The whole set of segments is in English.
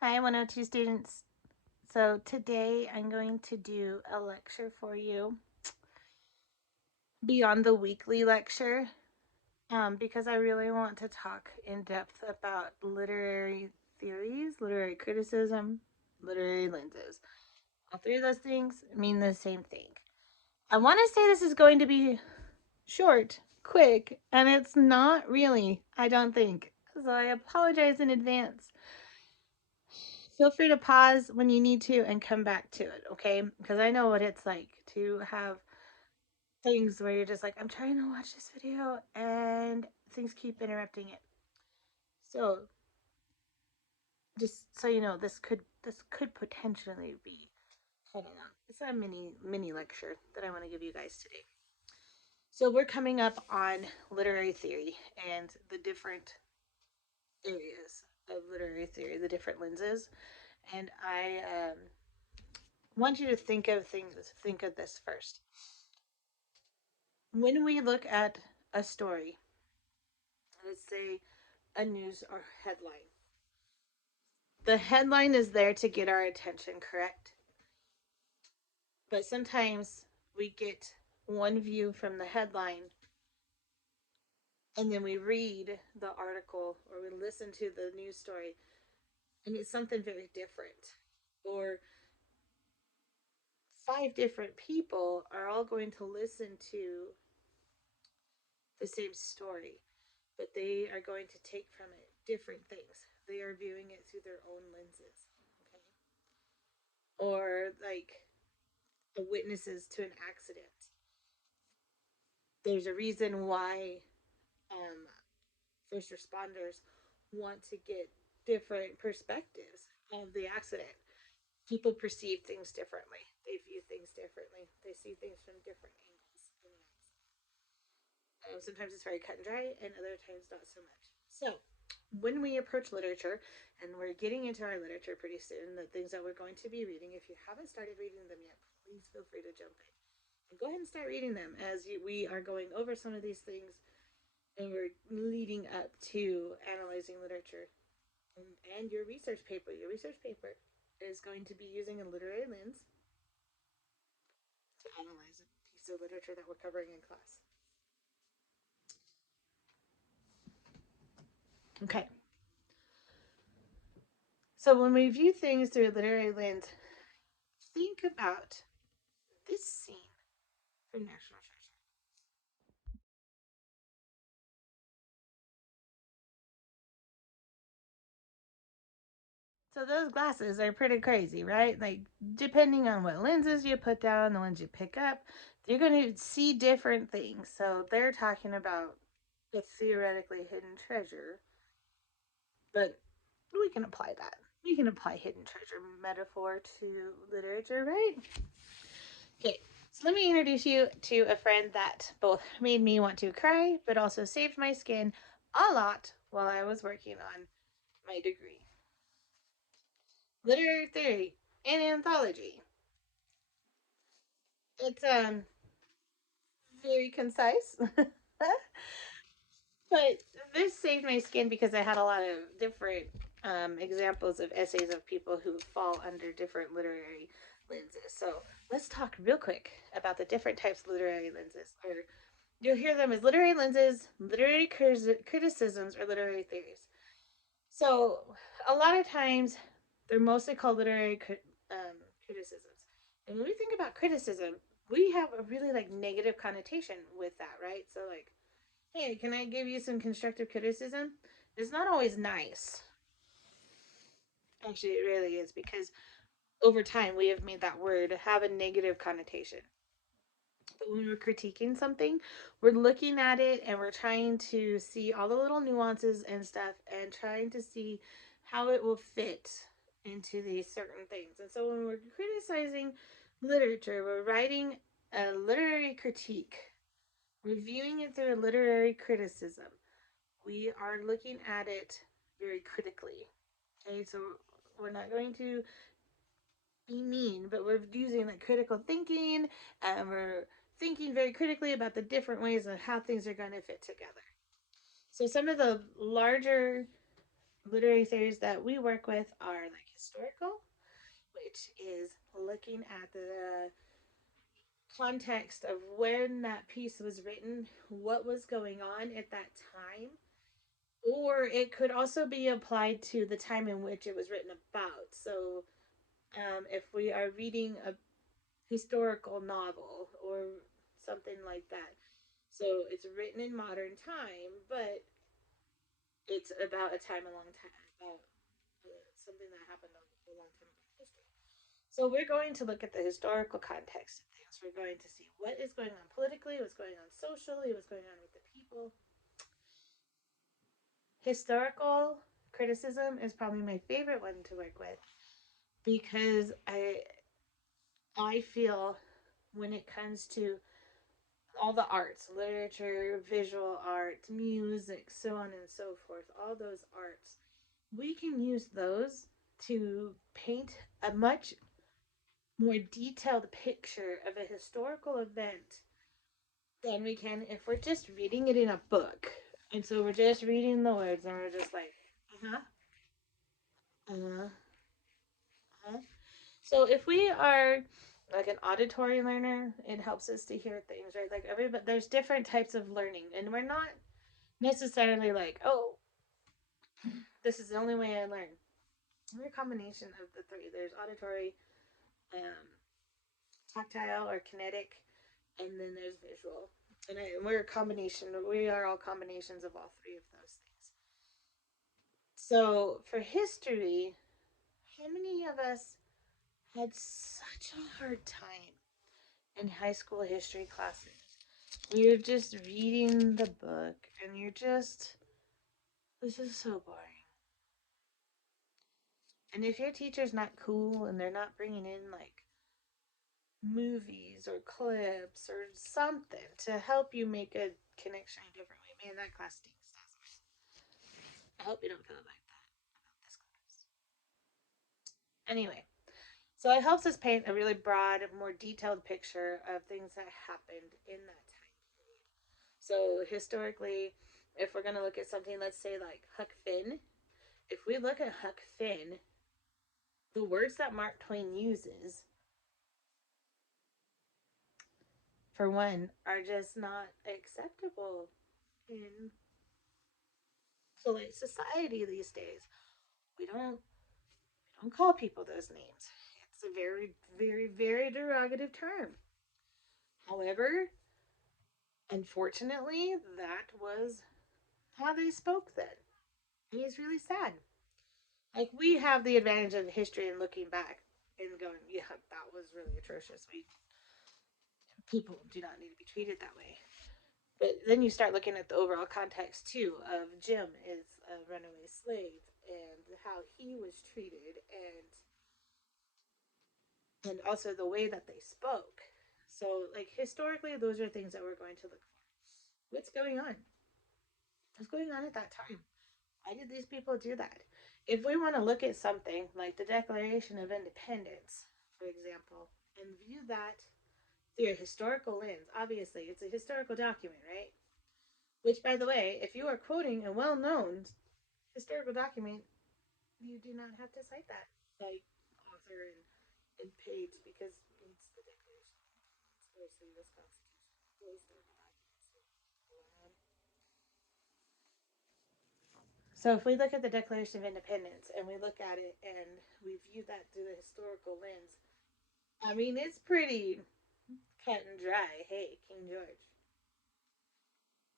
Hi, 102 students. So today I'm going to do a lecture for you beyond the weekly lecture because I really want to talk in depth about literary theories, literary criticism, literary lenses. All three of those things mean the same thing. I want to say this is going to be short, quick, and it's not really, I don't think. So I apologize in advance. Feel free to pause when you need to and come back to it, okay? Because I know what it's like to have things where you're just like, I'm trying to watch this video and things keep interrupting it. So just so you know, this could potentially be kind of long. It's a mini lecture that I want to give you guys today. So we're coming up on literary theory and the different areas of literary theory, the different lenses. And I want you to think of this first. When we look at a story, let's say a news or headline, the headline is there to get our attention, correct? But sometimes we get one view from the headline and then we read the article or we listen to the news story and it's something very different. Or five different people are all going to listen to the same story, but they are going to take from it different things. They are viewing it through their own lenses. Okay. Or like the witnesses to an accident. There's a reason why um, first responders want to get different perspectives of the accident. People perceive things differently. They view things differently. They see things from different angles in an accident. Sometimes it's very cut and dry, and other times not so much. So, when we approach literature, and we're getting into our literature pretty soon, the things that we're going to be reading, if you haven't started reading them yet, please feel free to jump in. And go ahead and start reading them as we are going over some of these things and we're leading up to analyzing literature and your research paper. Your research paper is going to be using a literary lens to analyze a piece of literature that we're covering in class. Okay. So when we view things through a literary lens, think about this scene from National Treasure. So those glasses are pretty crazy, right? Like depending on what lenses you put down, the ones you pick up, you're going to see different things. So they're talking about a theoretically hidden treasure, but we can apply that. We can apply hidden treasure metaphor to literature, right? Okay, so let me introduce you to a friend that both made me want to cry, but also saved my skin a lot while I was working on my degree. Literary theory and anthology. It's very concise. But this saved my skin because I had a lot of different examples of essays of people who fall under different literary lenses. So let's talk real quick about the different types of literary lenses. Or you'll hear them as literary lenses, literary criticisms, or literary theories. So a lot of times they're mostly called literary criticisms. And when we think about criticism, we have a really like negative connotation with that, right? So like, hey, can I give you some constructive criticism? It's not always nice. Actually, it really is because over time we have made that word have a negative connotation. But when we're critiquing something, we're looking at it and we're trying to see all the little nuances and stuff and trying to see how it will fit into these certain things. And so when we're criticizing literature, we're writing a literary critique, reviewing it through a literary criticism. We are looking at it very critically. Okay, so we're not going to be mean, but we're using like critical thinking and we're thinking very critically about the different ways of how things are going to fit together. So some of the larger literary theories that we work with are like historical, which is looking at the context of when that piece was written, what was going on at that time, or it could also be applied to the time in which it was written about. So, if we are reading a historical novel or something like that, so it's written in modern time, but it's about a time a long time about something that happened a long time ago in history. So we're going to look at the historical context of things. We're going to see what is going on politically, what's going on socially, what's going on with the people. Historical criticism is probably my favorite one to work with because I feel when it comes to all the arts, literature, visual arts, music, so on and so forth, all those arts, we can use those to paint a much more detailed picture of a historical event than we can if we're just reading it in a book. And so we're just reading the words and we're just like, uh huh, uh huh, uh huh. So if we are like an auditory learner, it helps us to hear things, right? Like everybody, there's different types of learning, and we're not necessarily like, oh, this is the only way I learn. We're a combination of the three. There's auditory, um, tactile, or kinetic, and then there's visual. We're a combination. We are all combinations of all three of those things. So for history, how many of us had such a hard time in high school history classes? You're just reading the book and you're just, this is so boring. And if your teacher's not cool and they're not bringing in like movies or clips or something to help you make a connection a different way, man, that class stinks. I hope you don't feel like that about this class. Anyway, so it helps us paint a really broad, more detailed picture of things that happened in that time period. So historically, if we're going to look at something, let's say like Huck Finn, if we look at Huck Finn, the words that Mark Twain uses, for one, are just not acceptable in polite society these days. We don't call people those names. It's a very, very, very derogative term. However, unfortunately, that was how they spoke then. And it's really sad. Like we have the advantage of history and looking back and going, yeah, that was really atrocious. People do not need to be treated that way. But then you start looking at the overall context too of Jim is a runaway slave and how he was treated and also the way that they spoke. So like historically those are things that we're going to look for. What's going on? What's going on at that time? Why did these people do that? If we want to look at something like the Declaration of Independence, for example, and view that through a historical lens, obviously it's a historical document, right? Which, by the way, if you are quoting a well known historical document, you do not have to cite that like author and page because it's the Declaration. It's mostly this Constitution. It's historical documents. So if we look at the Declaration of Independence and we look at it and we view that through the historical lens, I mean it's pretty cut and dry. Hey, King George,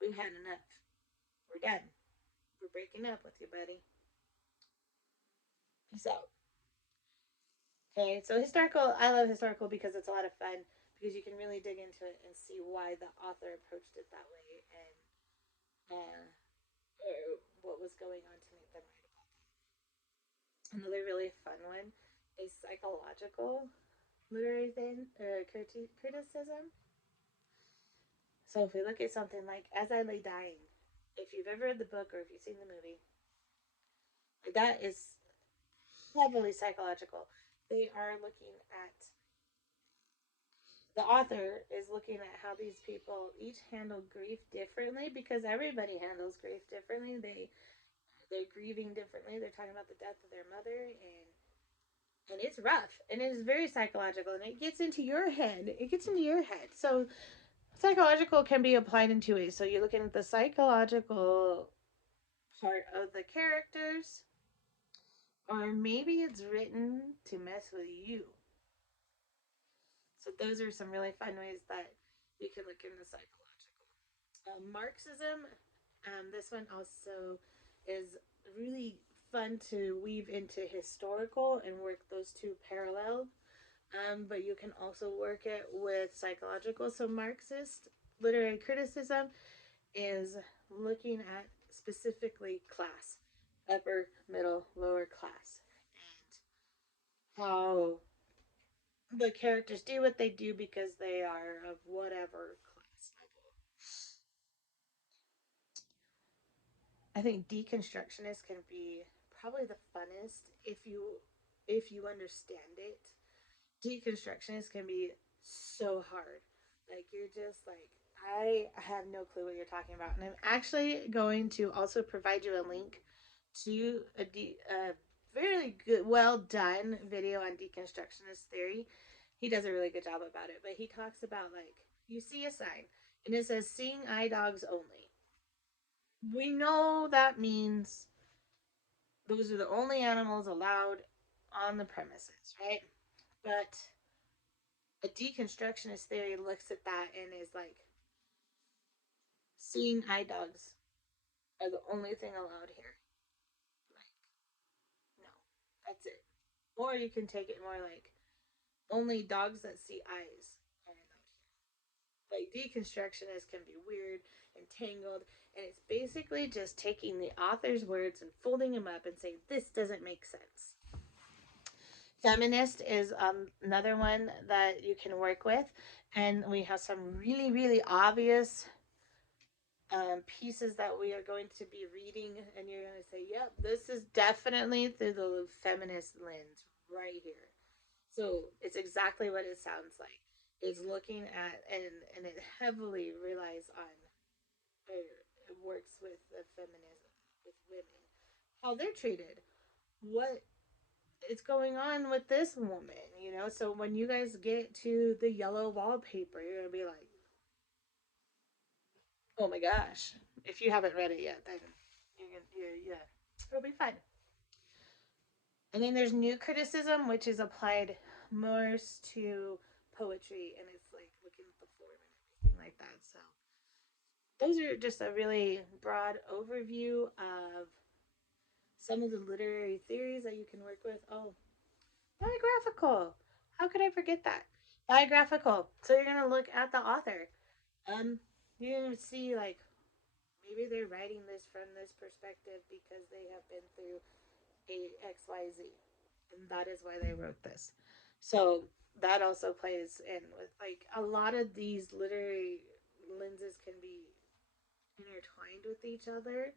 we've had enough. We're done. We're breaking up with you, buddy. Peace out. Okay, so historical, I love historical because it's a lot of fun because you can really dig into it and see why the author approached it that way and what was going on to make them write about that. Another really fun one is psychological literary thing, criticism. So if we look at something like As I Lay Dying, if you've ever read the book or if you've seen the movie, that is heavily psychological. They are looking at the author is looking at how these people each handle grief differently because everybody handles grief differently. They're grieving differently. They're talking about the death of their mother, and it's rough, and it is very psychological, and it gets into your head. It gets into your head. So psychological can be applied in two ways. So you're looking at the psychological part of the characters, or maybe it's written to mess with you. So those are some really fun ways that you can look into psychological. Marxism, this one also is really fun to weave into historical and work those two parallel. But you can also work it with psychological. So Marxist literary criticism is looking at specifically class, upper, middle, lower class, and how the characters do what they do because they are of whatever class level. I think deconstructionist can be probably the funnest if you understand it. Deconstructionist can be so hard. Like you're just like I have no clue what you're talking about, and I'm actually going to also provide you a link to a very good, well done video on deconstructionist theory. He does a really good job about it, but he talks about like you see a sign and it says "seeing eye dogs only." We know that means those are the only animals allowed on the premises, right? But a deconstructionist theory looks at that and is like, seeing eye dogs are the only thing allowed here. Like, no, that's it. Or you can take it more like, only dogs that see eyes are allowed here. Like, deconstructionists can be weird and tangled, and it's basically just taking the author's words and folding them up and saying, this doesn't make sense. Feminist is another one that you can work with, and we have some really, really obvious pieces that we are going to be reading, and you're going to say, yep, this is definitely through the feminist lens right here. So it's exactly what it sounds like. It's looking at, and it heavily relies on, or it works with the feminism, with women, how they're treated, what is going on with this woman, you know? So when you guys get to the yellow wallpaper, you're going to be like, oh my gosh. If you haven't read it yet, then yeah, it'll be fun. And then there's new criticism, which is applied more to poetry, and it's like looking at the form and everything like that. So those are just a really broad overview of some of the literary theories that you can work with. Oh, biographical. How could I forget that? Biographical. So you're gonna look at the author. Um, you're gonna see like maybe they're writing this from this perspective because they have been through a XYZ, and that is why they wrote this. So that also plays in with like a lot of these literary lenses can be intertwined with each other.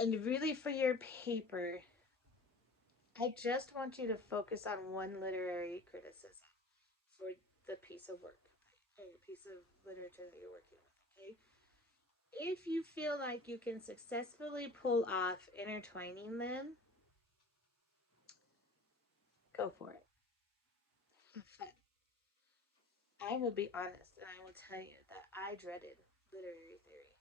And really, for your paper, I just want you to focus on one literary criticism for the piece of work or piece of literature that you're working with, okay? If you feel like you can successfully pull off intertwining them, go for it. Have fun. I will be honest and I will tell you that I dreaded literary theory.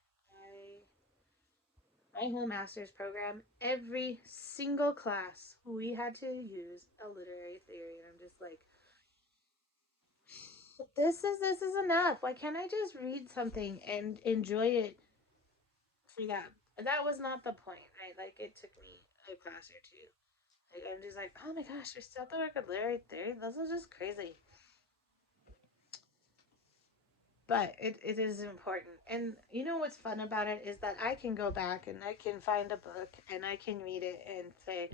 My whole master's program, every single class, we had to use a literary theory. And I'm just like, this is enough. Why can't I just read something and enjoy it for that? That was not the point, right? Like it took me a class or two. Like I'm just like, oh my gosh, you're still the work of literary theory. This is just crazy. But it is important. And you know what's fun about it is that I can go back and I can find a book and I can read it and say,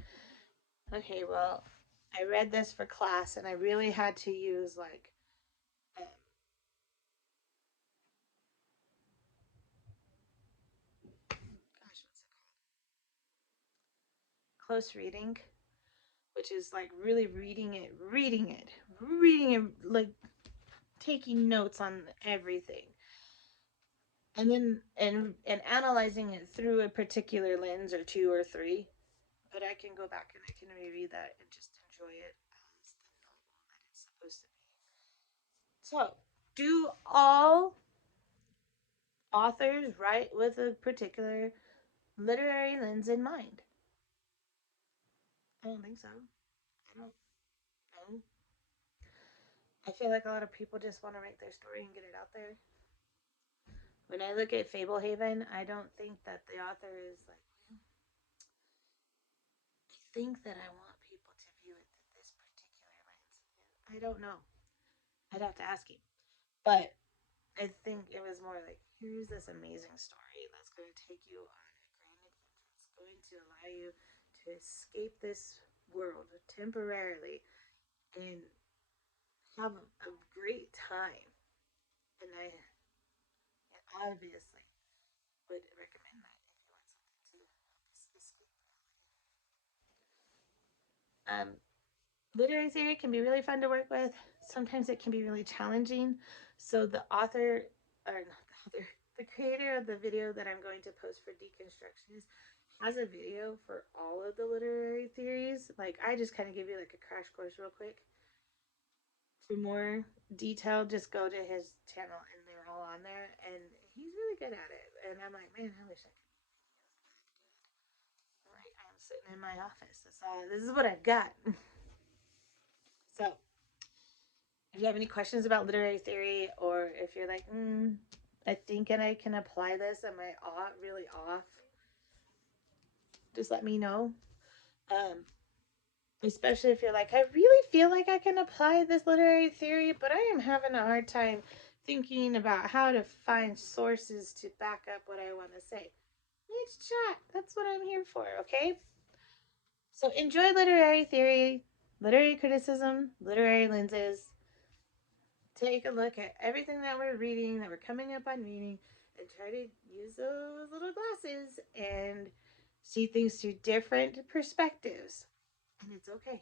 okay, well, I read this for class and I really had to use like gosh, what's it called? Close reading, which is like really reading it, like taking notes on everything. and then and analyzing it through a particular lens or two or three. But I can go back and I can reread that and just enjoy it as the novel that it's supposed to be. So, do all authors write with a particular literary lens in mind? I don't think so. I don't know. I feel like a lot of people just want to write their story and get it out there. When I look at Fablehaven, I don't think that the author is like, I think that I want people to view it through this particular lens. I don't know. I'd have to ask him. But I think it was more like, here's this amazing story that's going to take you on a grand adventure. It's going to allow you to escape this world temporarily and have a great time. And I obviously would recommend that if you want something to help us escape reality. Literary theory can be really fun to work with. Sometimes it can be really challenging. So the author, or not the author, the creator of the video that I'm going to post for Deconstructionist has a video for all of the literary theories. Like I just kind of give you like a crash course real quick. For more detail, just go to his channel and they're all on there. And he's really good at it. And I'm like, man, I wish I could. Like I'm sitting in my office. This is what I've got. So if you have any questions about literary theory, or if you're like, I think and I can apply this, am I really off? Just let me know. Um, Especially if you're like, I really feel like I can apply this literary theory, but I am having a hard time thinking about how to find sources to back up what I want to say. Let's chat. That's what I'm here for, okay? So enjoy literary theory, literary criticism, literary lenses. Take a look at everything that we're reading, that we're coming up on reading, and try to use those little glasses and see things through different perspectives. And it's okay.